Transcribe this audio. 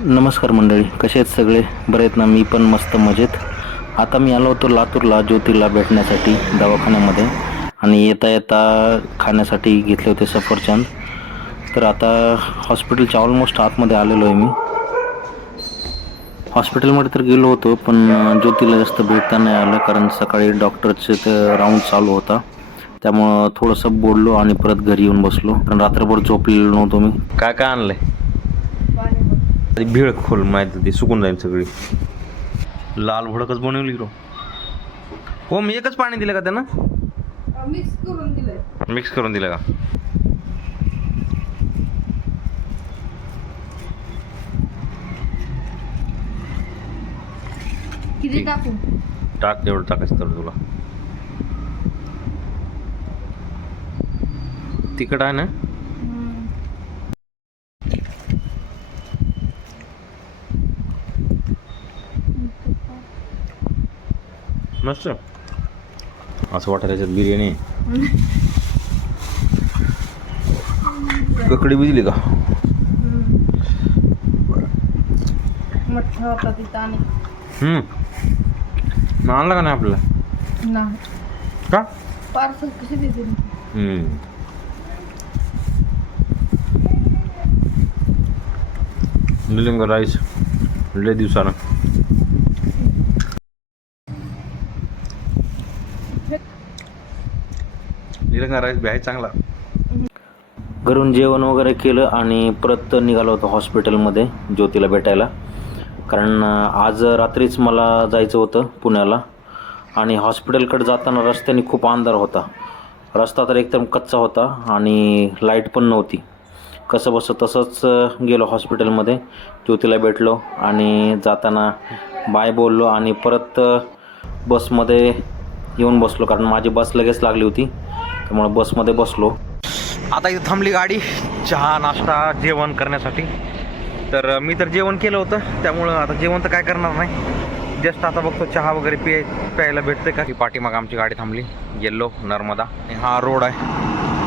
नमस्कार मंडळी, कसे आहेत सगळे? बरे आहेत ना? मी पण मस्त मजेत. आता मी आलो होतो लातूरला ज्योतीला भेटण्यासाठी दवाखान्यामध्ये, आणि येता येता खाण्यासाठी घेतले होते सफरचंद. तर आता हॉस्पिटलच्या ऑलमोस्ट आतमध्ये आलेलो आहे मी. हॉस्पिटलमध्ये तर गेलो होतो, पण ज्योतीला जास्त भेटता नाही आलं, कारण सकाळी डॉक्टरचे ते राऊंड चालू होता. त्यामुळं थोडंसं बोललो आणि परत घरी येऊन बसलो, कारण रात्रभर झोपलेलो नव्हतो मी. काय काय आणलंय? भेळ खोल माहिती, ती सुकून जाईल सगळी. लाल भडकच बनवली रो. हो, मी एकच पाणी दिलं का त्यानं? मिक्स करून दिलं का? किती टाकू? टाक, तेवढं टाकायचं तर तुला. तिखट आहे ना? मस्त. असं वाटतं त्याच्यात बिर्याणी. ककडी बी दिली का? मोठा होता तिथं आणि मग आणला का नाही आपल्याला? नाही का? पार्सल कशी देते? निलंगा राईस लय दिवसानं. निलंगा राईस बी आहे चांगला. घरून जेवण वगैरे केलं आणि परत निघालो होतो हॉस्पिटलमध्ये ज्योतीला भेटायला, कारण आज रात्रीच मला जायचं होतं पुण्याला. आणि हॉस्पिटलकडे जाताना रस्त्याने खूप अंधार होता. रस्ता तर एकदम कच्चा होता आणि लाईट पण नव्हती. कसं बसं तसंच गेलो हॉस्पिटलमध्ये, ज्योतीला भेटलो आणि जाताना बाय बोललो आणि परत बसमध्ये येऊन बसलो, कारण माझी बस लगेच लागली होती, त्यामुळे बसमध्ये बसलो. आता इथं थांबली गाडी चहा नाश्ता जेवण करण्यासाठी. तर मी तर जेवण केलं होतं, त्यामुळं आता जेवण तर काय करणार नाही. जस्ट आता बघतो चहा वगैरे प्यायला भेटते का. ही पाठीमाग आमची गाडी थांबली, येल्लो नर्मदा. हा रोड आहे.